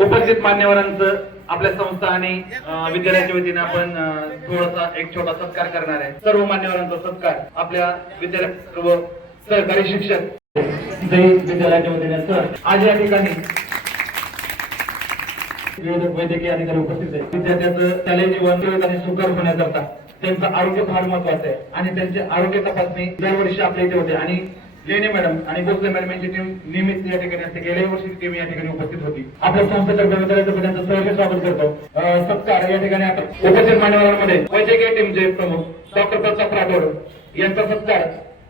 उपस्थित मान्यवरांचं आपल्या संस्था आणि विद्यालयाच्या वतीने आपण थोडासा एक छोटा सत्कार करणार आहे। सर्व मान्यवरांचा सत्कार आपल्या विद्यालयात व सहकारी शिक्षक विद्यालयाच्या वतीने सर आज या ठिकाणी विविध वैद्यकीय अधिकारी उपस्थित आहेत। विद्यार्थ्यांचं शालेय जीवन सुरळीत आणि सुकर होण्याकरता त्यांचं आरोग्य फार महत्वाचं आहे आणि त्यांचे आरोग्य तपासणी दरवर्षी आपल्या इथे होते आणि लेणे मॅडम आणि भोसले मॅडम यांची टीम नियमित या ठिकाणी असते। गेल्या वर्षी टीम या ठिकाणी उपस्थित होती। आपल्या संस्थेतर्फे विद्यालयाचं त्यांचं सहर्ष स्वागत करतो। सत्कार या ठिकाणी आपण उपस्थित मान्यवरांमध्ये वैद्यकीय टीमचे प्रमुख डॉक्टर प्रताप राठोड यांचा सत्कार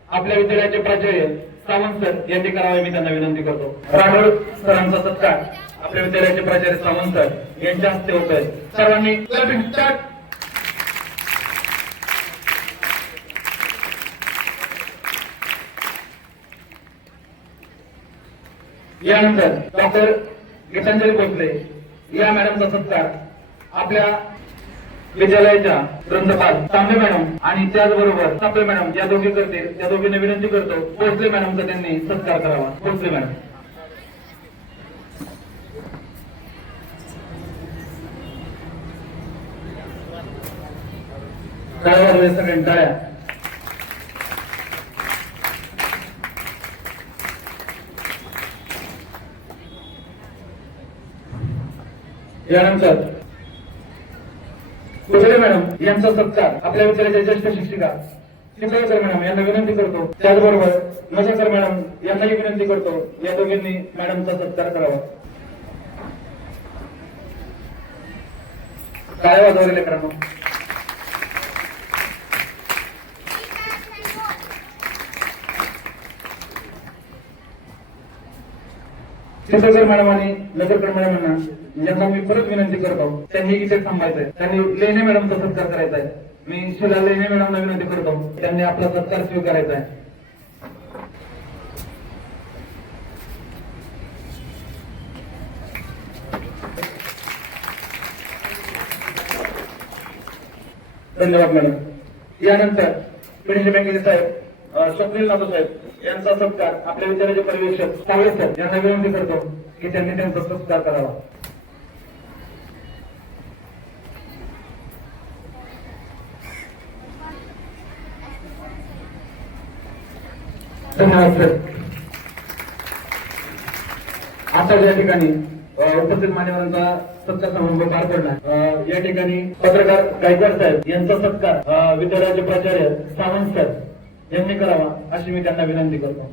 आपल्या विद्यालयाचे प्राचार्य सावंत सर यांनी करावे मी त्यांना विनंती करतो। राठोड सरांचा सत्कार आपल्या विद्यालयाचे प्राचार्य सावंत सर यांच्या हस्ते होत आहे। सर्वांनी यानंतर डॉक्टर गीतांजली भोसले या मॅडमचा सत्कार आपल्या विद्यालयाच्या ग्रंथपाल तांबे मॅडम आणि त्याचबरोबर सापळे मॅडम या दोघी करतील त्या दोघींना विनंती करतो भोसले मॅडमचा त्यांनी सत्कार करावा। भोसले मॅडम सगळ्यांनी टाळ्या। यानंतर कुठले मॅडम यांचा सत्कार आपल्या विद्यालयाच्या ज्येष्ठ शिक्षिका शिकवकर मॅडम यांना विनंती करतो। त्याचबरोबर मजेकर मॅडम यांनाही विनंती करतो या दोघींनी मॅडमचा सत्कार करावा। काय वाजवले लेकरांनो। शिकवकर मॅडम आणि नगरकर मॅडम यांना मी परत विनंती करतो त्यांनी इथे थांबायचंय। त्यांनी लेणे मॅडमचा सत्कार करायचा आहे। मी शिला लेणे मॅडमला विनंती करतो त्यांनी आपला सत्कार स्वीकारायचा आहे। धन्यवाद मॅडम। यानंतर पिढी बँकेचे साहेब स्वप्नील नाथू साहेब यांचा सत्कार आपल्या विद्यालयाचे पर्यवेक्षक सावळे सर यांना विनंती करतो की त्यांनी त्यांचा सत्कार करावा। धन्यवाद सर। आता या ठिकाणी उपस्थित मान्यवरांचा सत्कार समारंभ पार पडला। या ठिकाणी पत्रकार गायकवाड साहेब यांचा सत्कार विद्यालयाचे प्राचार्य सावंत सर यांनी करावा अशी मी त्यांना विनंती करतो।